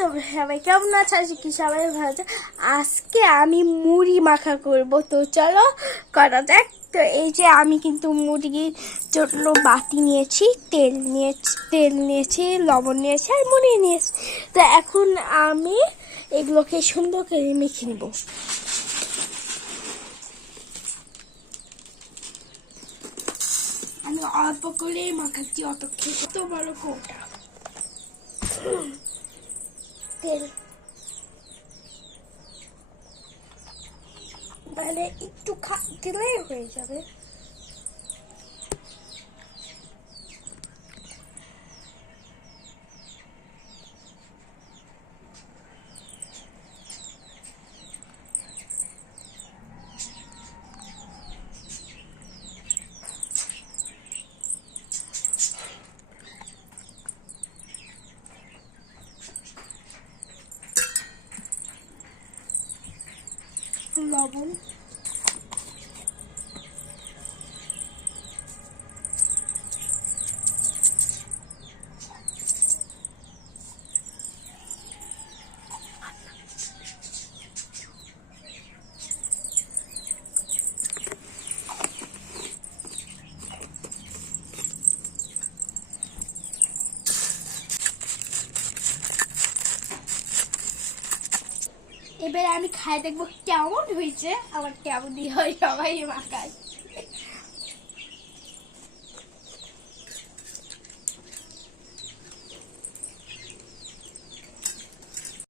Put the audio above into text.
তোমরা সবাই কেমন আছে? আজকে কি সবাই ভালো আছে। আজকে আমি মুড়ি মাখা করব। তো চলো করা যাক তো এই যে আমি কিন্তু মুরগির জন্য বাটি নিয়েছি, তেল নিয়েছি তেল নিয়েছি, লবণ নিয়েছি আর মুড়ি নিয়েছি। তো এখন আমি এগুলোকে সুন্দর করে মেখে নেব। আমি অল্প করে মাখাচ্ছি, অত খেতে তো বড় কোটা। তেল। মানে একটু খা দিলেই হয়ে যাবে। লবণ এবারে আমি খাই দেখব কেমন হয়েছে। আমার কেমনই হয় সবাই মাখায়